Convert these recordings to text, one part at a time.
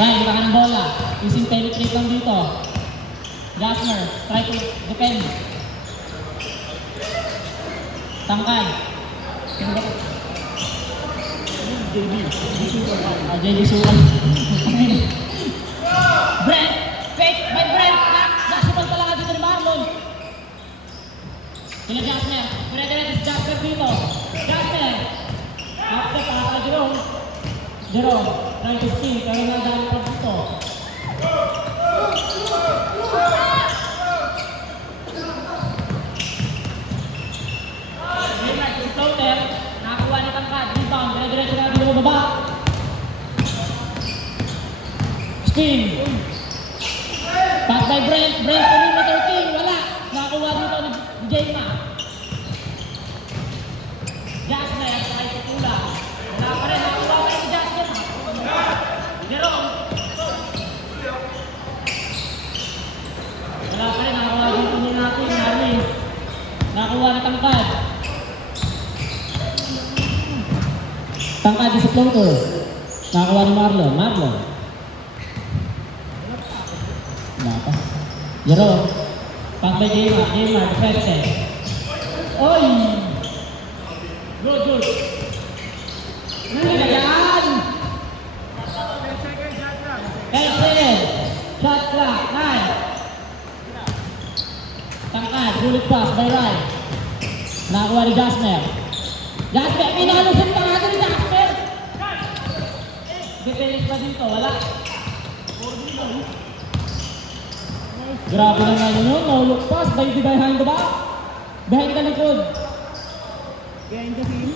Ryan, baka ng bola. Using penetrate lang dito. Jasmer, try to defend. Tangkad. JB Suwan. Brent, fake by Brent. Nasipal pala nga dito ni Marlon. Sila Jasmer. Pwede si Jasmer dito. Jasmer. After para Jerome. Jerome, try to steal. Kaya nga dahil pa dito. Floater, nakakuha ni Tangkad, rebound, dire-diretso na dito baba. Spin. Pass by Brent, perimeter king, wala. Nakakuha dito ni Jayma. Jasmer, ay tutula. Wala pa rin, nakakuha pa rin si Jasmer. Jerome. Wala pa rin, nakakuha dito ni natin, Marlon. Nakakuha ni Tangkad. Tangkad sa floater. Nakakuha ni Marlon. Marlon. Bata. Jerome. Pass by Jayma. Jayma, defense. Oy! Good. Nalagyan! 10 seconds. Shot clock. 9. Tangkad. Bullet pass by Ryan. Nakakuha ni Jasmer. Jasper, pinalusot pa natin ni Jasper. Defense pa dito, wala. Grabe naman yun, no look pass, behind the back. Behind the likod. Behind the scene.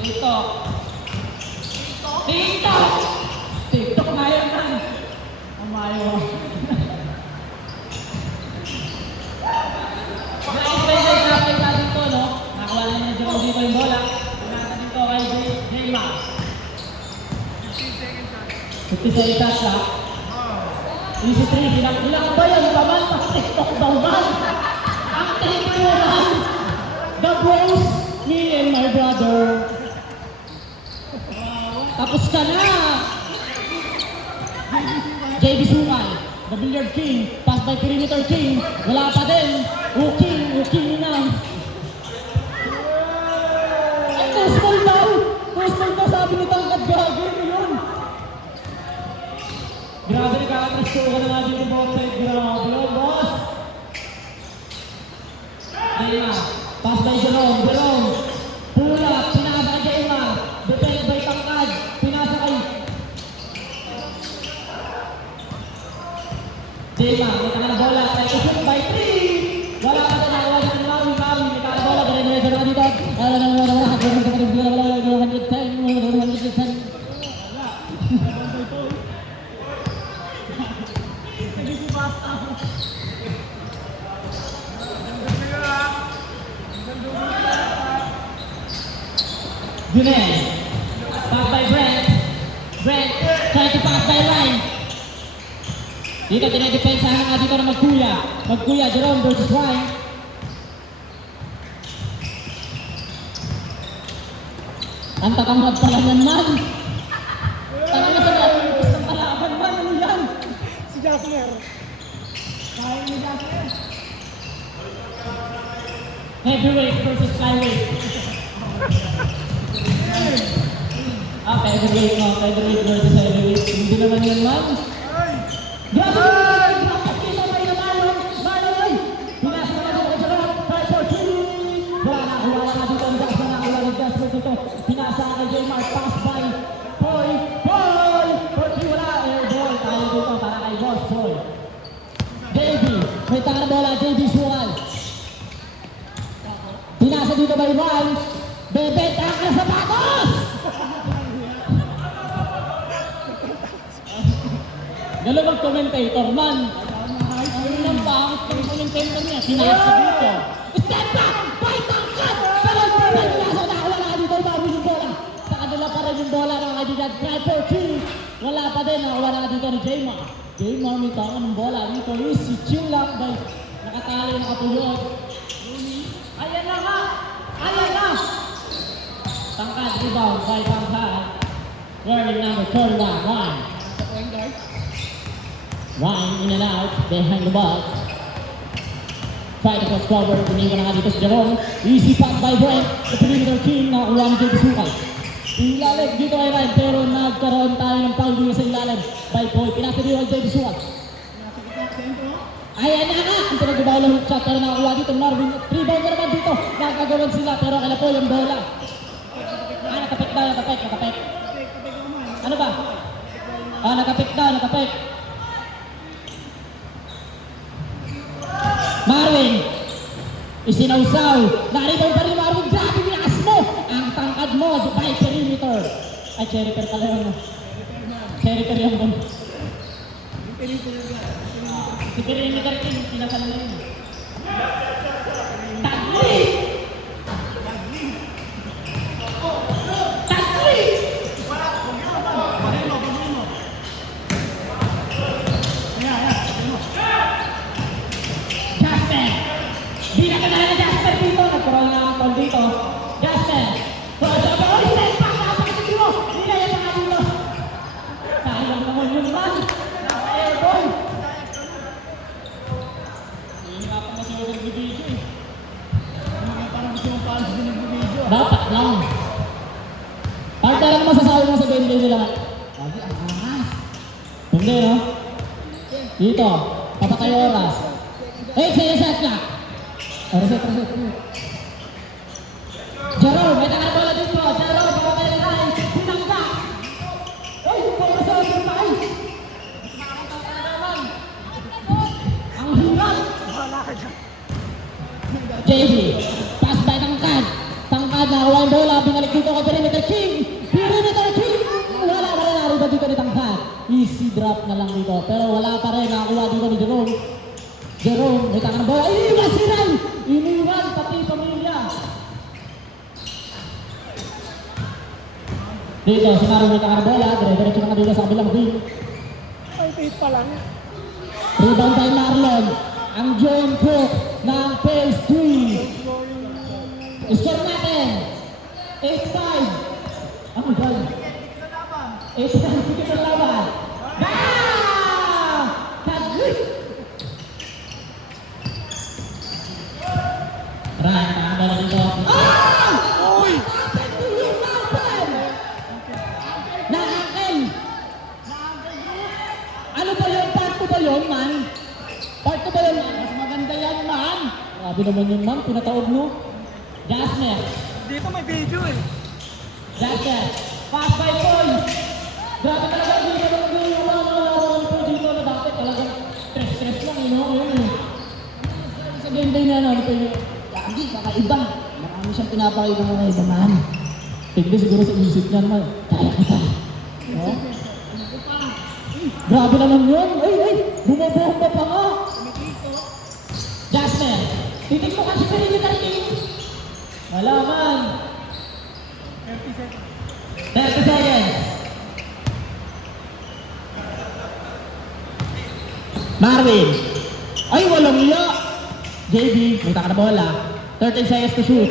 TikTok. TikTok na yun man. Amayo. Nice na dito, no? Nakakuha na niya dito dito yung bola. Pinasa dito kay Jayma. 50 seconds ha. Easy 3. Ilang ba yan? Baman, TikTok daw man. Ang TikTok man. The bros, me and my brother. Tapos ka na. JB Suwan, the billiard king. Pass by perimeter king. Wala pa din. Uking na. Ay, Coastal daw. Sabi ni Tangkad, gagawin mo yun. Grabe, nakakapresto ka na nga dito both side. Grabe yun, boss. Jayma, pass by Jerome. Pull up, pinasa kay Jayma. Defend by Tangkad. Pinasa kay Jayma, may taka na bola. Try to shoot by 3. Wala ka na nakawa dito ni Maui. May taka na bola. Dire-diretso na dito. Gunen, pass by Brent, try to pass by Ryan. Dito, tinidepensahan nga dito na Magkuya, Jerome versus Ryan. Ang takamad pala yan man. Tanga na sa nalulupos ng kalaban man, ano yan? Si Jasmer. Kaya ni Jasmer. Heavyweight versus flyweight. Featherweight versus heavyweight. Hindi naman yan man. Grabe! Kita pa rin naman yun! Marlon! Pinasa na naman sa sarap! Try for 3! Wala na dito ang Jasper dito. Pinasa kay Jayma. Pass by Boy! For 3 wala! Air ball tayo dito para kay Boss Boy. JB! May taka na bola. JB Suwan. Pinasa dito by Ryan. Bebenta ka sa batos! Galo mag-commentator man. Ano lang bakit ang commentator niya? Sinayas sa dito. Step back! Fight ang cut! Pero pinasa na wala dito. Bago yung bola. Sa kanila pa rin yung bola ng kaibigan. Try for 2. Wala pa din. Nakawala dito ni Jayma. Jayma may taka ng bola. Dito is si Chilak by nakatali ng kapuyod. Ayan na nga! Tangkad rebound by Tangkad. Wearing number 41, Ryan. Sa point guard. Ryan in and out, behind the ball. Try to cross cover, tiniwan na nga dito si Jerome. Easy pass by Brent. The perimeter king na uwan ni JB Sukal. Ilalim dito ay Ryan, pero nagkaroon tayo ng foul dito sa ilalim. By Boy, pinatiriwan JB Sukal. Nasa gitna, sentro. Ayan na nga! Ang pinag-ibawal ng hook shot, pero nakakuha dito Marvin. Rebound na naman dito. Nakagawan sila, pero kala po yung bola. Nakapik daw, nakapik. Kapag naman. Ano ba? Nakapik daw, nakapik. Marvin! Isinawsaw. Narito pa rin Marvin. Grabe, nilakas mo! Ang tangkad mo by perimeter. Ay, cherry per pala yun. Cherry per yung bon. Yung perimeter. Si perimeter king, pinasala na yun. Tagli! Tagli! Justin! Binakadala na Justin dito. Nagkaroon na ang call dito. Justin! Step back! Napakasig mo! Nilaya pa nga dito. Sayang naman yun man. Naka-airboy. Hihirapan kasi ako nagbibidyo eh. Parang gusto mong paano din nagbibidyo. Dapat lang. Partner, ano masasabi mo sa gameplay nila? Lagi, ang angas. Hindi, no? Dito, papatay oras. Set na. Reset. Jerome, may tangan bola dito. Jerome, papatay na tayo. Pinangga. Ay, puro sa pay. Ang hirap. JB, pass by Tangkad. Tangkad na kawain bola, binalik dito kay Perimeter King. Perimeter King! Wala pa rin narito dito ni Tangkad. Easy drop na lang dito. Pero wala pa rin nakakuha dito ni Jerome. Jerome, may tangan ng bola. Iniwan si Ran! Iniwan pati pamilya. Dito, si Maro may tangan ng bola. Dire-diretso na nga dito sa kabilang wing. Ay, tape pa lang. Rebound by Marlon. Ang John Cook ng phase 3. Score natin. 8-5. Ano ba? 8-5. Sige na laban. Tagli! Ryan, nakakabala dito. Uy! Nakakil! Ano ba yun? Part 2 ba yun, man? Part 2 ba yun, man? Mas maganda yan, man. Grabe naman yun, man. Pinataog mo. Jasmer. Dito may video eh. Jasper. Pass by Paul. Grabe talaga. Hindi ka naman yung mga dito na dati. Talagang stress lang, you know? Yun eh. Sa game day na, ano pa yun? Lagi, kakaiba. Marami siyang pinapakita mo ngayon, man. Tignan siguro sa isip niya naman. Kaya kita. No? Grabe naman yun. Ay! Bumabomba pa nga. Jasper. Titig mo kasi sa rin yung karinig. Wala man. 30 seconds. Marvin. Ay, walang iya. JB, may taka na bola. 13 seconds to shoot.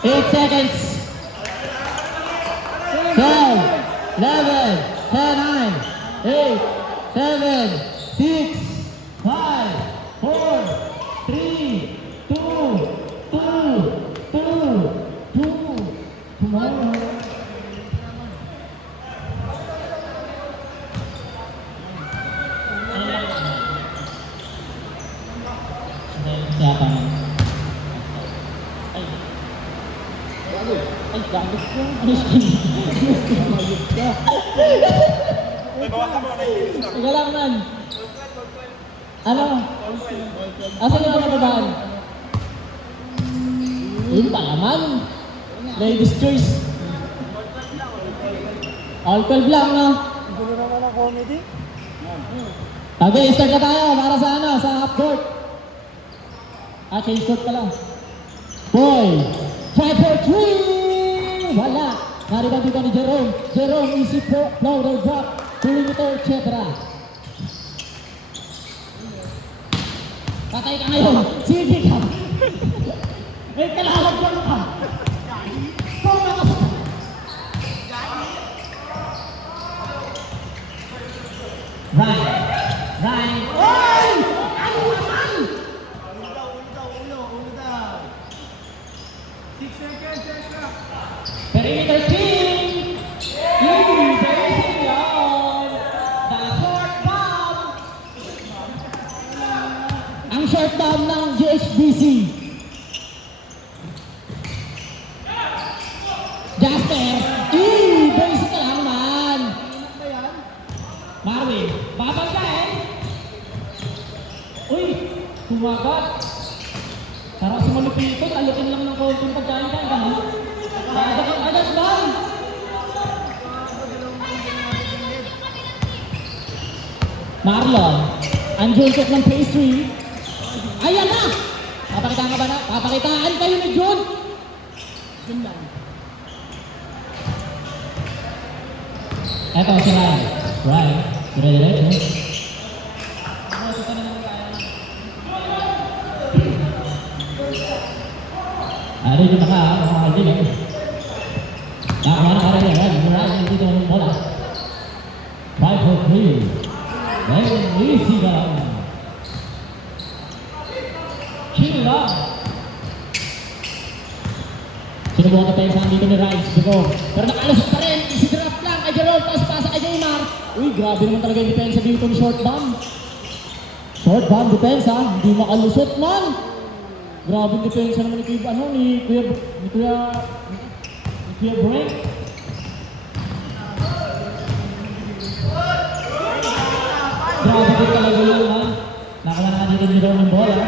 8 seconds. 12, 11, 10, 9, 8, 7, 6, 5, 4, 3, 2, 2. Tomorrow. Siapa man? Ay, gamit ko. May bawasan mo na yung linis na. Ika lang man. Ano? Asa yung mga babaan? Yun pa naman. Ladies' choice. All 12 lang, no? Gulo naman ang comedy. Okay, start na tayo para sa ano, sa half court. Change court pa lang. Boy, try for 3! Wala. Nariban dito ni Jerome. Jerome, easy floater drop. Perimeter, etc. Patay ka ngayon. Sige ka. May kalalag lang ka. Kung nakasok Perimeter King! Yay! Basic yun! The short bomb! Ang short bomb ng GHBC. Jasper! Basic ka lang naman! Marvin, babag ka eh! Uy! Kumagat! Parang si Malupito, talukin lang ng konting pagkain ka, gano'n? Adas lang! Marlon, ang junsok ng pastry. Ayan na! Papakitaan ka ba na? Papakitaan kayo ni Jun! Jun lang. Eto si Ryan. Ryan, dire-diretso. Ada juga kah, mga kaibigan. Nakakuha ng araya, Ryan, dito ng bola. 5-4-3. Then, easy lang. Chill lang. Sinubukan ka pensahan dito ni Rice, pero nakalusot pa rin. Easy drop lang kay Jerome, tapos pasa kay Jaymar. Uy, grabe naman talaga yung depensa dito ni Short Bomb. Short Bomb depensa, hindi makalusot man. Grabe yung depensa naman ni Kuya Brent. Grabe din talaga yun, ha? Nakakuha na dito ni Jerome ng bola.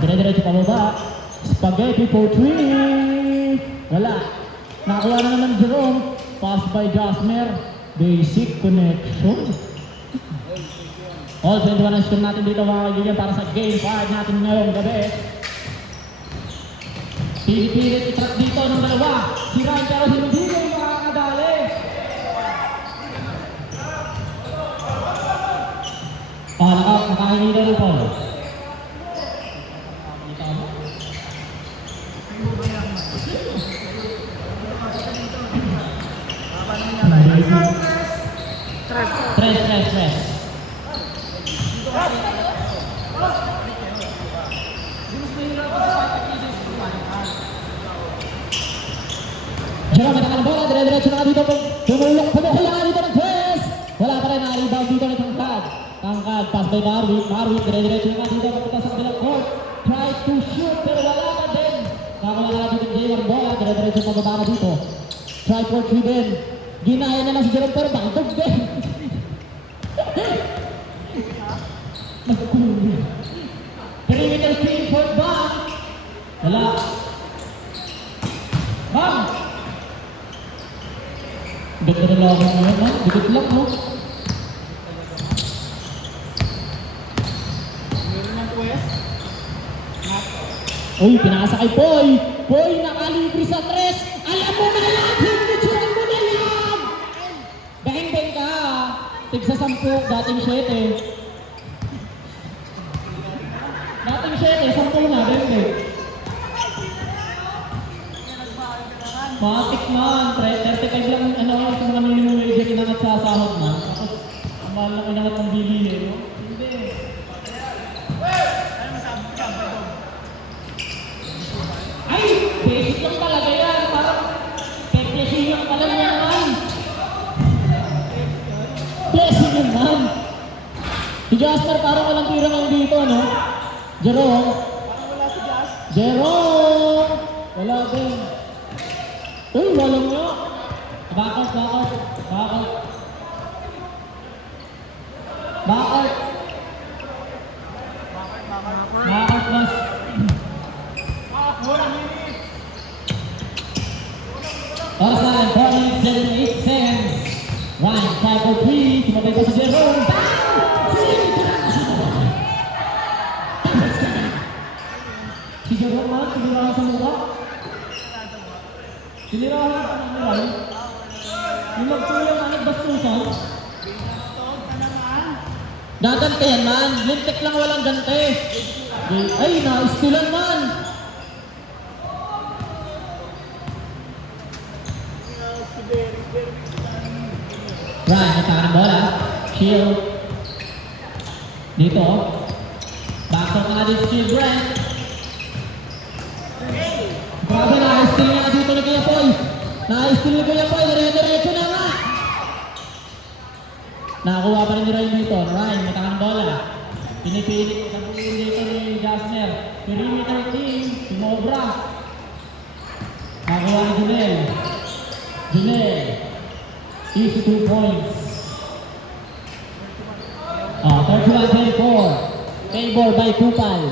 Dire-diretso pababa. Spaghetti for 3. Wala. Nakakuha na naman ni Jerome. Pass by Jasmer. Basic connection. All 21 ang score natin dito mga kaibigan para sa game 5 natin ngayong gabi. Pilit-pilit itrack dito ng dalawa. Si Ryan pero si Rodrigo yung makakadali. Nakahingi na rin po. Stress. Jerome, nataka ng bola, dire-diretso na nga dito. Pumukul na nga dito ng press. Wala pa rin, na-rebound dito ng Tangkad. Tangkad, pass by Marwick, dire-diretso na nga dito. Papunta sa kabilang court. Try to shoot, pero wala na din. Nakakuha na nga dito ng Jaymar bola, dire-diretso pababa na dito. Try for 3 din. Ginaya na lang si Jerome, pero bangtog din. Nagkulong. Perimeter screen, short back. Wala. Bang! Ganda na lang ako ngayon, ha? Dikit lang, no? Uy, pinasa kay Poy! Poy, nakalibre sa tres! Alam mo na yan! Hinitsuran mo na yan! Beng-beng ka, ha? Tigsa 10, dating 7. Dating 7, 10 na, beng-beng. Matik man, 35 lang, ito mga minimum wage kinangat sa sahod man. Tapos, ang mahal na kinangat ng bilhin, no? Hindi. Ay! Basic lang talaga yan. Parang, blessing lang pala niya naman. Blessing naman. Si Jasper parang walang tira ngayon dito, no? Jerome. Parang wala si Jasper. Jerome! Wala din. Uy, walang nga. Bakit. Mas. Para sa 4.78 seconds. 1-5-3. Sumatay pa si Jerome. Si Jerome man, sinirahan sa mukha. Sinirahan ka ng mulay. Yung magtuyang na nagbastusan. Gagante yan man. Lintik lang walang gante. Ay, na-istilan man. Ryan, nataka ng bola. Shield. Dito. Backstop na dito si Brent. Grabe na, steal na dito na kaya Poy. Na-steal ni Kuya Boy, dire-diretso na nga. Nakakuha pa rin ni Ryan dito. Ryan, matakang bola. Pinipilit sa buong dito ni Jasner. Perimeter team, sumobra. Nakakuha ni Junel. Junel. Easy 2 points. 31-24. Favor by Kupal.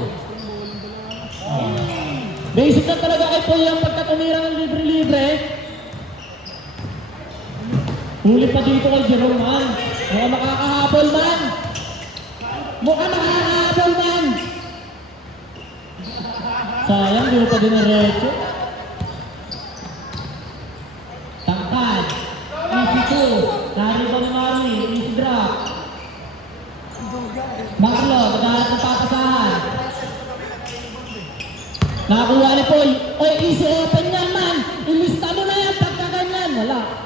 Basic na talaga kay Paul yung pagka tumira ng libre-libre. Huli pa dito kay Jerome man. Mukha makakahabol man. Mukha makakahabol man. Sayang, di mo pa diniretso. Tangkad. Easy 2. Nariba ni Marley. Easy drop. Baklo, naghahanap ng papasahan. Nakakuha ni Paul. Oy, easy open yan man. Ilista mo na yan pagka ganyan. Wala.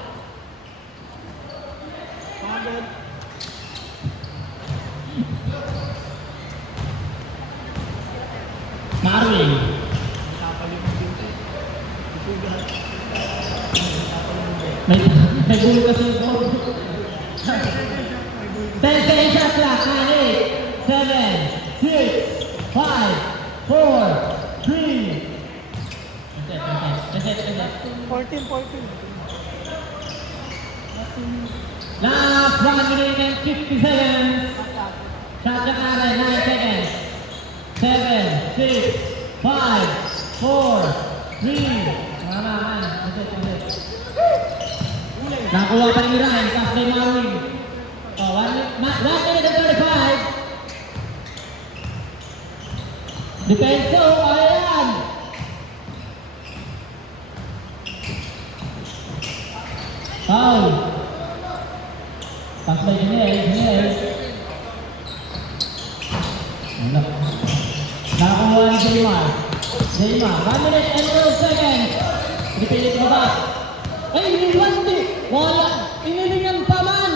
Marwin. May gulo kasi yung board. 10 seconds shot clock. 9, 8, 7, 6, 5, 4, 3. 14. Last 1 minute and 50 seconds. Shot clock natin, 9 seconds. 7, 6, 5, 4, 3. Naman. Nakuha pa rin ni Ryan. Pass by Marwin. 1 minute and 35. Depenso, ayan. Foul. Pass by Janelle. Nakakuha ni Jaymar. 1 minute and 12 seconds. Dipilip mo ba? Ay, iniwan di. Wala. Inilingan pa man.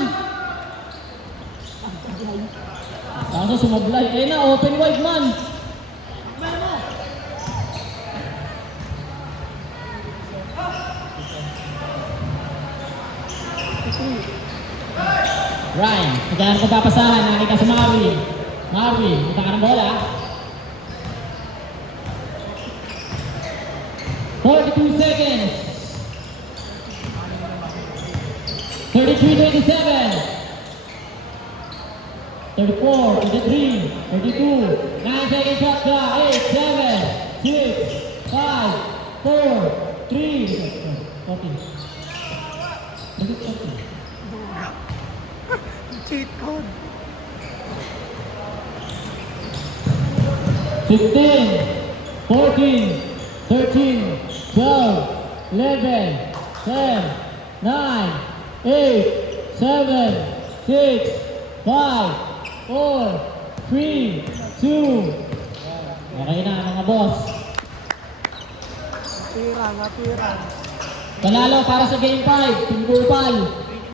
Kaso sumablay. Ayun na, open wide man. Ryan, nagkaroon ko papasahan. Nakita si Marvin. Marvin, punta ka ng bola. 42 seconds. 33-27. 34, 33, 32. 9 seconds shot clock. 8, 7, 6, 5, 4, 3. 14. Cheat code. 15, 14, 13, 12, 11, 10, 9, 8, 7, 6, 5, 4, 3, 2. Okay na mga boss. Natira. Panalo para sa game 5, Team Kupal.